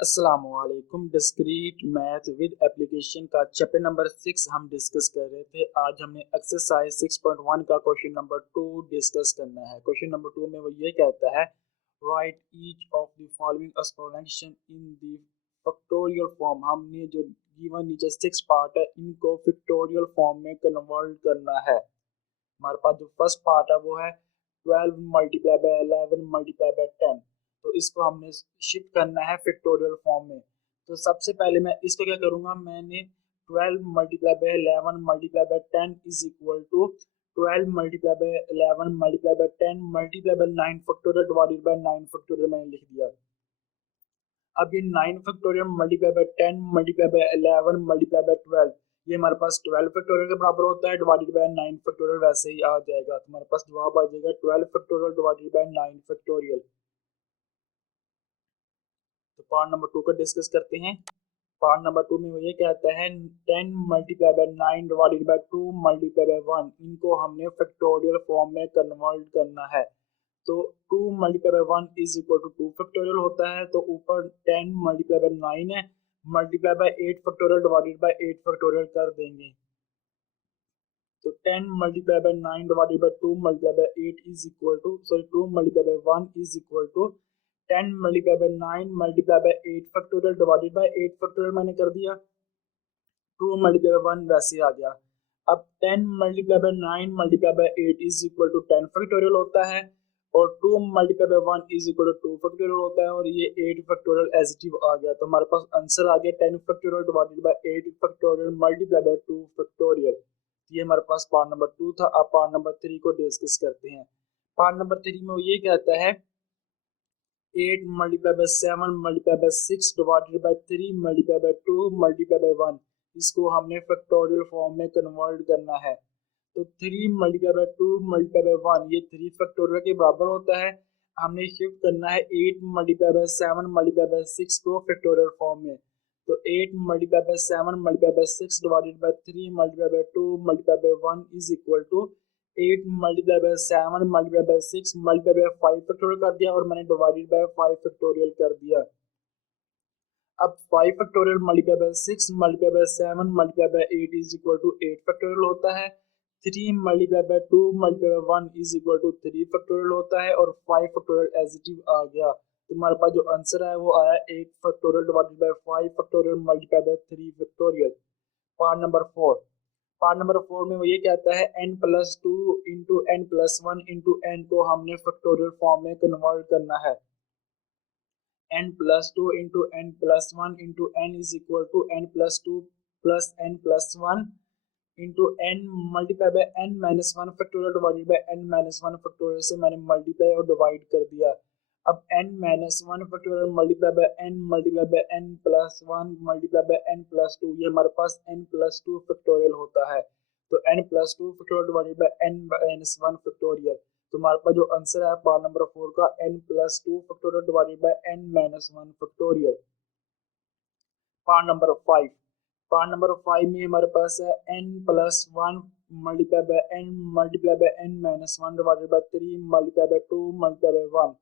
अस्सलामुअलैकुम। Discrete math with application का chapter number 6 हम डिस्कस कर रहे थे। आज हमने एक्सरसाइज 6.1 का क्वेश्चन नंबर 2 डिस्कस करना है। क्वेश्चन नंबर 2 में वो ये कहता है, right each of the following exponential in the factorial form. हमने जो गिवन नीचे 6 पार्ट है इनको फैक्टोरियल फॉर्म में कन्वर्ट करना है। हमारे पास जो फर्स्ट पार्ट है वो है 12 मल्टीप्लाई बाय 11 मल्टीप्लाई बाय 10। तो इसको हमने शिफ्ट करना है फैक्टोरियल फॉर्म में। तो सबसे पहले मैं इसको क्या करूंगा, मैंने 12 multiply by 11 multiply by 10 is equal to 12 multiply by 11 multiply by 10 multiply by 9 factorial divided by 9 factorial मैंने लिख दिया। अब ये 9 factorial multiply by 10 multiply by 11 multiply by 12, ये हमारे पास 12 फैक्टोरियल के बराबर होता है, डिवाइडेड बाय 9 फैक्टोरियल वैसे ही आ जाएगा। तो हमारे पास जवाब आ जाएगा 12 फैक्टोरियल डिवाइडेड बाय 9 फैक्टोरियल। तो पार्ट नंबर 2 का डिस्कस करते हैं। पार्ट नंबर 2 में वो ये कहता है 10 multiply by 9 divided by 2 multiply by 1, इनको हमने फैक्टोरियल फॉर्म में कन्वर्ट करना है। तो 2 multiply by 1 is equal to 2 factorial होता है। तो ऊपर 10 मल्टीप्लाई बाय 9 है, multiply by 8 factorial divided by 8 factorial कर देंगे। तो 10 multiply by 9 divided by 2 multiply by 8 is equal to 2 multiply by 1 is equal to 10 multiply by 9 multiply by 8 factorial divided by 8 factorial मैंने कर दिया। 2 मल्टीप्लाई बाय 1 वैसे आ गया। अब 10 multiply by 9 multiply by 8 is equal to 10 factorial होता है, और 2 multiply by 1 is equal to 2 factorial होता है, और ये 8 फैक्टोरियल एज इट इज आ गया। तो हमारे पास आंसर आ गया 10 factorial divided by 8 factorial multiply by 2 factorial. ये हमारे पास पार्ट नंबर 2 था। अब पार्ट नंबर 3 को डिस्कस करते हैं। पार्ट नंबर 3 में वो ये कहता है 8 multiply by 7 multiply by 6 divided by 3 multiply by 2 multiply by 1, इसको हमने फैक्टोरियल फॉर्म में कन्वर्ट करना है। तो 3 मल्टीप्लाई बाय 2 मल्टीप्लाई बाय 1 ये 3 फैक्टोरियल के बराबर होता है। हमने शिफ्ट करना है 8 मल्टीप्लाई बाय 7 मल्टीप्लाई बाय 6 को फैक्टोरियल फॉर्म में। तो 8 multiply by 7 multiply by 6 divided by 3 multiply by 2 multiply by 1 is equal to 8 multiply by 7 multiply by 6 multiply by 5 factorial कर दिया, और मैंने डिवाइडेड बाय 5 फैक्टोरियल कर दिया। अब 5 factorial multiply by 6 multiply by 7 multiply by 8 is equal to 8 factorial होता है। 3 multiply by 2 multiply by 1 is equal to 3 factorial होता है, और 5 फैक्टोरियल एज इट इज आ गया। तो हमारे पास जो आंसर है वो आया 8 factorial divided by 5 factorial multiply by 3 factorial. Part number 4। Part number 4 में वो ये कहता है n plus 2 into n plus 1 into n को हमने फैक्टोरियल फॉर्म में कन्वर्ट करना है। n plus 2 into n plus 1 into n is equal to n plus 2 plus n plus 1 into n multiply by n minus 1 factorial divided bye n minus 1 factorial से मैंने multiply और divide कर दिया। अब n minus 1 factorial multiply bye n multiply by n plus 1 multiply by n plus 2, ये हमारे पास n plus 2 factorial होता है। तो n plus 2 factorial divided by n minus 1 factorial. तो हमारे पास जो आंसर है पार्ट नंबर 4 का n plus 2 factorial divided by n minus 1 factorial. Part number 5। Part number 5 में हमारे पास है n plus 1 multiply by n multiply by n minus 1 divided by 3 multiply by 2 multiply by 1।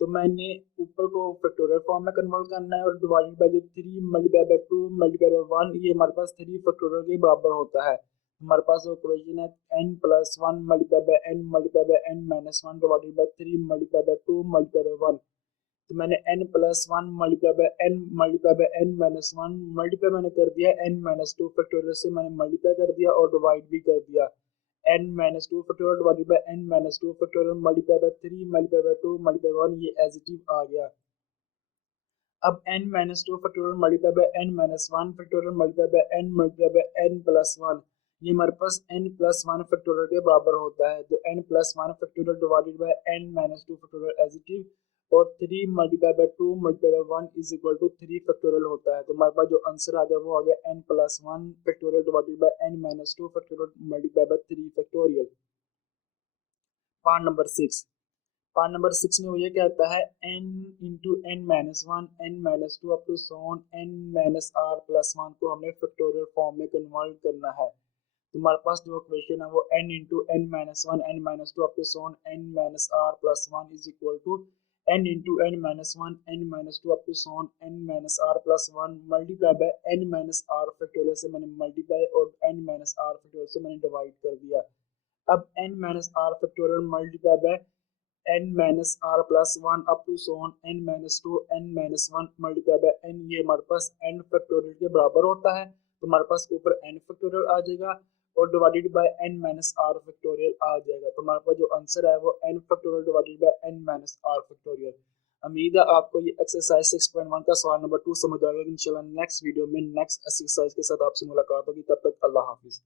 तो मैंने ऊपर को फैक्टोरियल फॉर्म में convert करना है, और डिवाइडेड बाय जो 3 मल्टीप्लाई बाय 2 मल्टीप्लाई बाय 1 ये हमारे पास 3 फैक्टोरियल के बराबर होता है। हमारे पास जो इक्वेशन है n plus 1 multiply by n multiply by n minus 1 divided by 3 multiply by 2 multiply by 1। तो मैंने n plus 1 multiply by n multiply by n minus 1 multiply मैंने कर दिया n माइनस 2 फैक्टोरियल से, मैंने मल्टीप्लाई कर दिया और डिवाइड भी कर दिया। n minus 2 factorial divided by n minus 2 factorial multiply by 3 multiply by 2 multiply by 1, ये एज इट इज आ गया। अब n minus 2 factorial multiply bye n minus 1 factorial multiply bye n multiply by n plus 1, ये हमारे पास n plus 1 factorial के बराबर होता है। तो n plus 1 factorial divided by n minus 2 factorial as it is, और 3 multiply by 2 multiply by 1 is equal to 3 factorial होता है। तो हमारे पास जो आंसर आ गया वो आ गया n plus 1 factorial divided by n minus 2 factorial multiply by 3 factorial. Part number 6। Part number 6 में वो ये कहता है n into n minus 1 n minus 2 up to सोन n माइनस r प्लस 1 को हमने फैक्टोरियल फॉर्म में कन्वर्ट करना है। तो हमारे पास जो इक्वेशन है वो n into n minus 1 n minus 2 up to सोन n minus r plus 1 is equal to n into n minus 1 n minus 2 up to so on n minus r plus 1 multiply by n minus r factorial से मैंने multiply और n minus r factorial से मैंने divide कर दिया। अब n minus r factorial multiply bye n minus r plus 1 up to so on n minus 2 n minus 1 multiply by n, ये हमारे पास n फैक्टोरियल के बराबर होता है, तो हमारे पास ऊपर n फैक्टोरियल आ जाएगा और divided by n minus r factorial आ जाएगा। तो हमारे पास जो आंसर है वो n factorial divided by n minus r factorial. उम्मीद है आपको ये एक्सरसाइज 6.1 का सवाल नंबर 2 समझ आ गया। इंशाल्लाह नेक्स्ट वीडियो में नेक्स्ट एक्सरसाइज के साथ आपसे मुलाकात होगी। तब तक अल्लाह हाफिज।